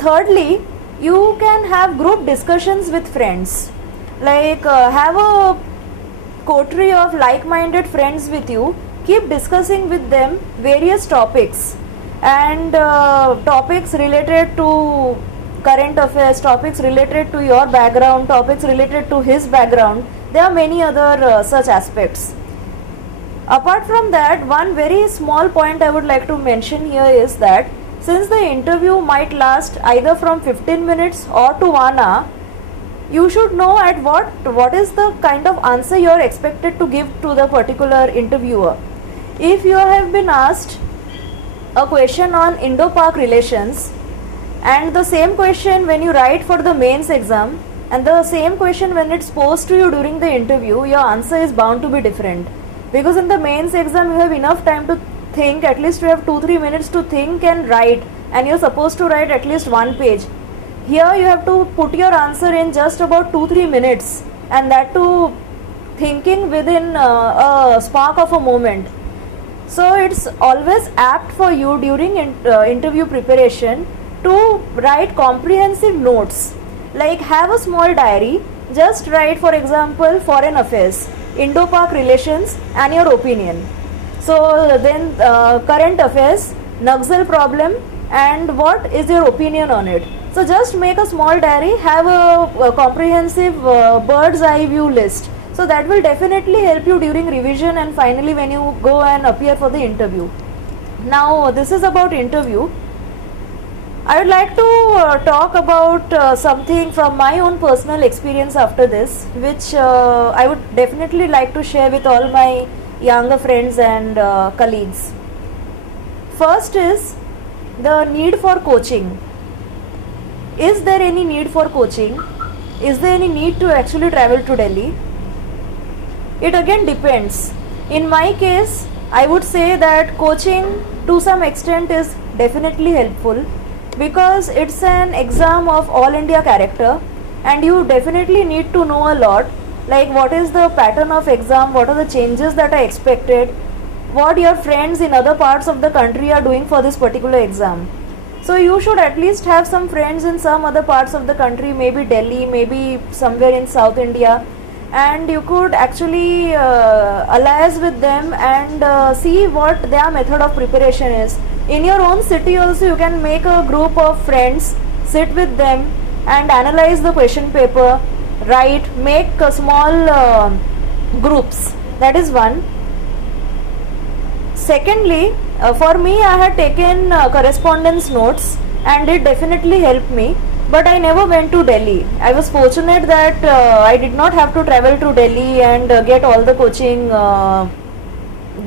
Thirdly, you can have group discussions with friends, like have a coterie of like-minded friends with you. Keep discussing with them various topics, and topics related to current affairs, topics related to your background, topics related to his background. There are many other such aspects. Apart from that, one very small point I would like to mention here is that since the interview might last either from 15 minutes or to 1 hour, you should know at what is the kind of answer you are expected to give to the particular interviewer. If you have been asked a question on Indo-Pak relations, and the same question when you write for the mains exam, and the same question when it's posed to you during the interview, your answer is bound to be different. Because in the mains exam you have enough time to think, at least you have 2-3 minutes to think and write, and you're supposed to write at least 1 page. Here you have to put your answer in just about 2-3 minutes, and that too thinking within a spark of a moment. So it's always apt for you during interview preparation to write comprehensive notes, like have a small diary, just write for example foreign affairs, Indo-Pak relations and your opinion. So then current affairs, Naxal problem, and what is your opinion on it. So just make a small diary, have a comprehensive bird's eye view list. So that will definitely help you during revision and finally when you go and appear for the interview. Now this is about interview. I would like to talk about something from my own personal experience after this, which I would definitely like to share with all my younger friends and colleagues. First is the need for coaching. Is there any need for coaching? Is there any need to actually travel to Delhi? It again depends. In my case, I would say that coaching to some extent is definitely helpful, because it's an exam of all India character and you definitely need to know a lot, like what is the pattern of exam, what are the changes that are expected, what your friends in other parts of the country are doing for this particular exam. So you should at least have some friends in some other parts of the country, maybe Delhi, maybe somewhere in South India, and you could actually alliance with them and see what their method of preparation is. In your own city also you can make a group of friends, sit with them and analyze the question paper, write, make small groups. That is one. Secondly, for me I had taken correspondence notes and it definitely helped me, but I never went to Delhi. I was fortunate that I did not have to travel to Delhi and get all the coaching, the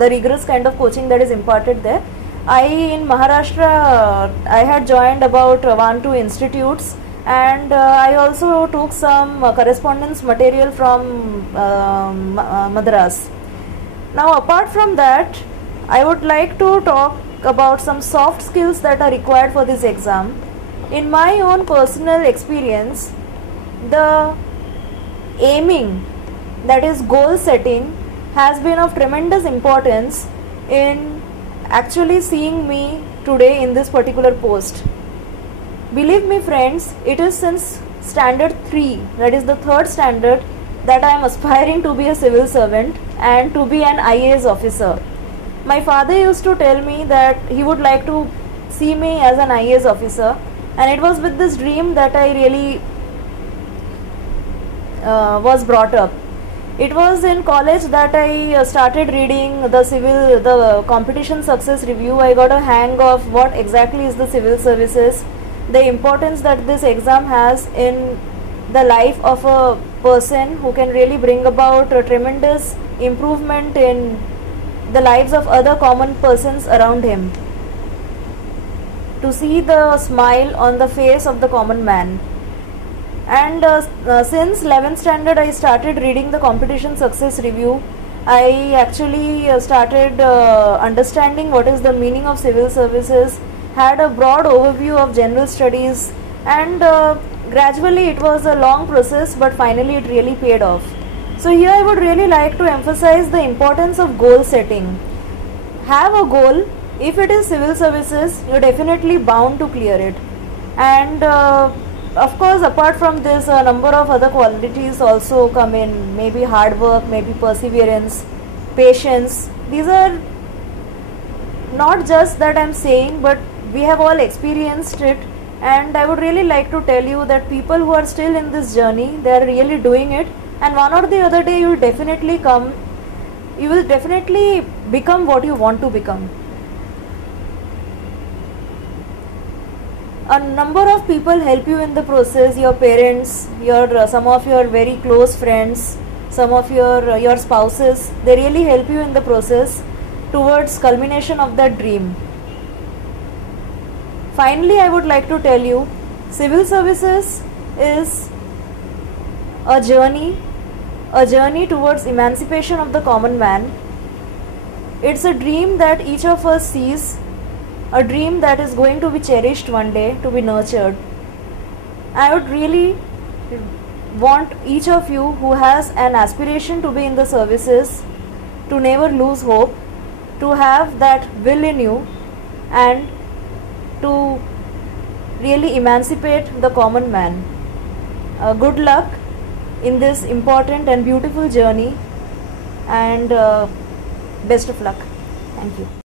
rigorous kind of coaching that is imparted there. In Maharashtra, I had joined about 1-2 institutes, and I also took some correspondence material from Madras. Now apart from that, I would like to talk about some soft skills that are required for this exam. In my own personal experience, the aiming, that is goal setting, has been of tremendous importance in actually seeing me today in this particular post. Believe me friends, it is since standard 3, that is the third standard, that I am aspiring to be a civil servant and to be an IAS officer. My father used to tell me that he would like to see me as an IAS officer, and it was with this dream that I really was brought up. It was in college that I started reading the competition success review. I got a hang of what exactly is the civil services, the importance that this exam has in the life of a person who can really bring about a tremendous improvement in the lives of other common persons around him. To see the smile on the face of the common man. And since 11th standard I started reading the competition success review. I actually started understanding what is the meaning of civil services, had a broad overview of general studies, and gradually it was a long process, but finally it really paid off. So here I would really like to emphasize the importance of goal setting. Have a goal. If it is civil services, you're definitely bound to clear it. And of course, apart from this, a number of other qualities also come in, maybe hard work, maybe perseverance, patience. These are not just that I'm saying, but we have all experienced it. And I would really like to tell you that people who are still in this journey, they are really doing it, and one or the other day you will definitely become what you want to become. A number of people help you in the process: your parents, your some of your very close friends, some of your spouses. They really help you in the process towards culmination of that dream. Finally, I would like to tell you, civil services is a journey towards emancipation of the common man. It's a dream that each of us sees, a dream that is going to be cherished one day, to be nurtured. I would really want each of you who has an aspiration to be in the services to never lose hope, to have that will in you, and to really emancipate the common man. Good luck in this important and beautiful journey, and best of luck. Thank you.